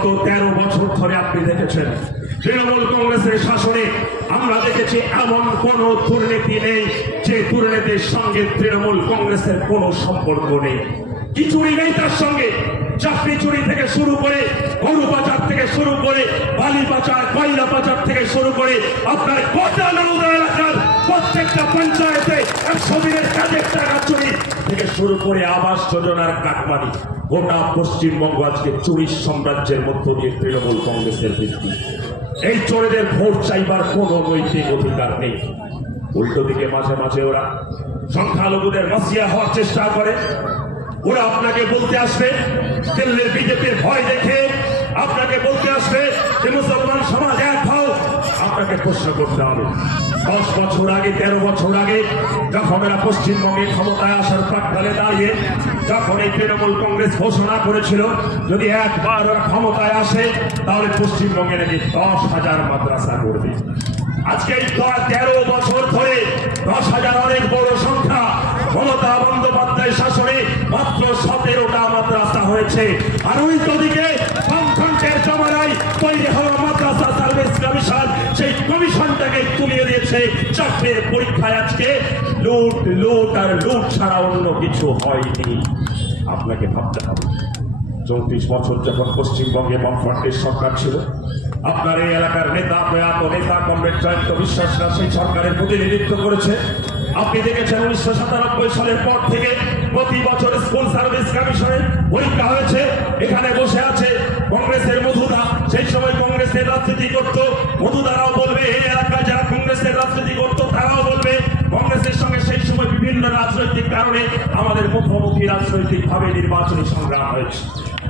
গত 13 বছর ধরে আপনি দেখেছেন তৃণমূল কংগ্রেসের শাসনে আমরা দেখেছি এমন কোন দুর্নীতি নেই যে দুর্নীতির সঙ্গে তৃণমূল কংগ্রেসের কোনো সম্পর্ক নেই। কি চুরি নেই তার সঙ্গে? চাকরি চুরি থেকে শুরু করে, গরু পাচার থেকে শুরু করে, বালি পাচার, কয়লা পাচার থেকে শুরু করে আপনার গোটা নওদা এলাকার প্রত্যেকটা পঞ্চায়েতে 100 দিনের কাজের টাকা চুরি থেকে শুরু করে আবাস যোজনার কাটমানি, গোটা পশ্চিমবঙ্গ আজকে চুরির সাম্রাজ্যের মধ্য দিয়ে তৃণমূল কংগ্রেসের ভিত্তি। এই চোরেদের ভোট চাইবার কোনো নৈতিক অধিকার নেই। উল্টো দিকে মাঝে মাঝে ওরা সংখ্যালঘুদের মাসিয়া হওয়ার চেষ্টা করে। ওরা আপনাকে বলতে আসবে, দিল্লির বিজেপির ভয় দেখে আপনাকে বলতে আসবে যে মুসলমান সমাজ এক হও। আপনাকে প্রশ্ন করতে হবে, 10 বছর আগে, 13 বছর আগে যখন এরা পশ্চিমবঙ্গে ক্ষমতায় আসার প্রাক্কালে দাঁড়িয়ে যখন এই তৃণমূল কংগ্রেস ঘোষণা করেছিল যদি একবার ওরা ক্ষমতায় আসে তাহলে পশ্চিমবঙ্গে নাকি 10,000 মাদ্রাসা করবে। আজকে এই 13 বছর ধরে 10,000 অনেক বড় সংখ্যা। মমতা বন্দ্যোপাধ্যায় শাসনে মাত্র 17টা মাদ্রাসা হয়েছে। আর উল্টো দিকে বামফ্রন্টের জমানায় তৈরি হওয়া মাদ্রাসা সার্ভিস কমিশন, সেই কমিশনটাকে তুলিয়ে দিয়েছে চাকরির পরীক্ষায়। আজকে লুট লুট আর লুট ছাড়া অন্য কিছু হয়নি। আপনাকে ভাবতে হবে, 34 বছর যখন পশ্চিমবঙ্গে বামফ্রন্টের সরকার ছিল, আপনার এই এলাকার নেতা, প্রয়াত নেতা কমরেড জয়ন্ত বিশ্বাসরা সেই সরকারের প্রতিনিধিত্ব করেছে। আপনি দেখেছেন 1997 সালের পর থেকে প্রতি বছর স্কুল সার্ভিস কমিশনের পরীক্ষা হয়েছে। এখানে বসে আছে কংগ্রেসের মধুদা, সেই সময় কংগ্রেসের রাজনীতি করত। মধুদারাও বলবে, এই এলাকায় যারা কংগ্রেসের রাজনীতি করতো তারাও বলবে কংগ্রেসের সঙ্গে সেই সময় বিভিন্ন রাজনৈতিক কারণে আমাদের মুখোমুখি রাজনৈতিক ভাবে নির্বাচনী সংগ্রাম হয়েছে।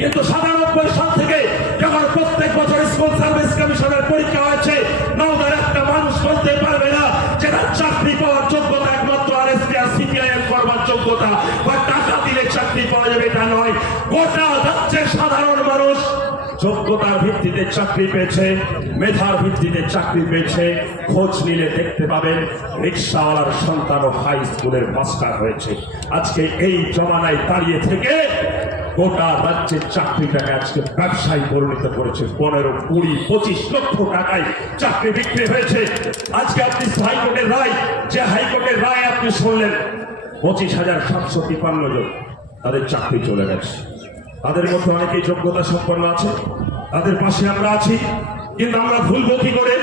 কিন্তু 97 সাল থেকে যখন প্রত্যেক বছর স্কুল সার্ভিস কমিশনের পরীক্ষা হয়েছে, নওদার একটা মানুষ বলতে পারবে না যেটা চাকরি পাওয়ার যোগ্যতা একমাত্র আরএসপি আর সিপিআইএম করবার যোগ্যতা বা টাকা দিলে চাকরি পাওয়া যাবে এটা নয়। গোটা রাজ্যের সাধারণ মানুষ যোগ্যতার ভিত্তিতে চাকরি পেয়েছে, মেধার ভিত্তিতে চাকরি পেয়েছে। খোঁজ নিলে দেখতে পাবেন রিক্সাওয়ালার সন্তানও হাই স্কুলের মাস্টার হয়েছে। আজকে এই জমানায় দাঁড়িয়ে থেকে গোটা রাজ্যের চাকরিটাকে আজকে ব্যবসায়ী পরিণত করেছে। 15, 20, 25 লক্ষ টাকায় চাকরি বিক্রি হয়েছে। আজকে আপনি হাইকোর্টের রায়, যে হাইকোর্টের রায় আপনি শুনলেন, 25,753 জন তাদের চাকরি চলে গেছে। তাদের মধ্যে অনেকেই যোগ্যতা সম্পন্ন আছে, তাদের পাশে আমরা আছি। কিন্তু আমরা ভুলবো কি করে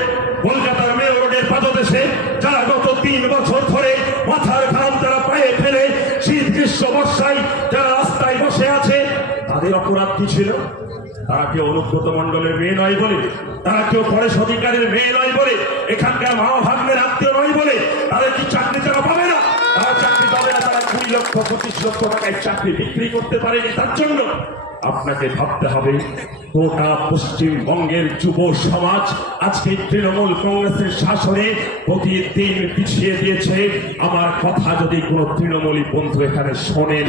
কলকাতার মেয়র রোডের পাদদেশে যারা গত 3 বছর ধরে মাথার ঘাম তারা পায়ে ফেলে শীত গ্রীষ্ম বর্ষায় যারা রাস্তায় বসে আছে, তাদের অপরাধ কি ছিল? তারা কেউ অনুব্রত মণ্ডলের মেয়ে নয় বলে, তারা কেউ পরেশ অধিকারের মেয়ে নয় বলে, এখানকার মা ভাগ্নের আত্মীয় নয় বলে তাদের কি চাকরি তারা পাবে না? তারা চাকরি পাবে না। তারা 20 লক্ষ 25 লক্ষ টাকায় চাকরি বিক্রি করতে পারেনি। তার জন্য আপনাকে ভাবতে হবে, গোটা পশ্চিমবঙ্গের যুব সমাজ আজকে তৃণমূল কংগ্রেসের শাসনে প্রতিদিন পিছিয়ে দিয়েছে। আমার কথা যদি কোনো তৃণমূলী বন্ধু এখানে শোনেন,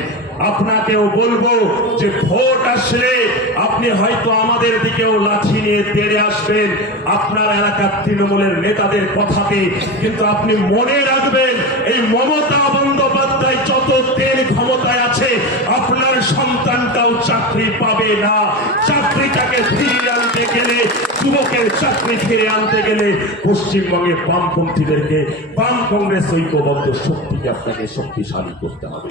আপনাকেও বলবো যে ভোট আসলে আপনি হয়তো আমাদের দিকেও লাঠি নিয়ে তেড়ে আসবেন আপনার এলাকার তৃণমূলের নেতাদের কথাতে, কিন্তু আপনি মনে রাখবেন এই মমতা বন্দ্যোপাধ্যায় যতদিন ক্ষমতায় আছে আপনার সন্তানটাও চাকরি পাবে না। চাকরিটাকে ফিরিয়ে আনতে গেলে, যুবকের চাকরি ফিরে আনতে গেলে পশ্চিমবঙ্গে বামপন্থীদেরকে, বাম কংগ্রেস ঐক্যবদ্ধ শক্তিকে আপনাকে শক্তিশালী করতে হবে।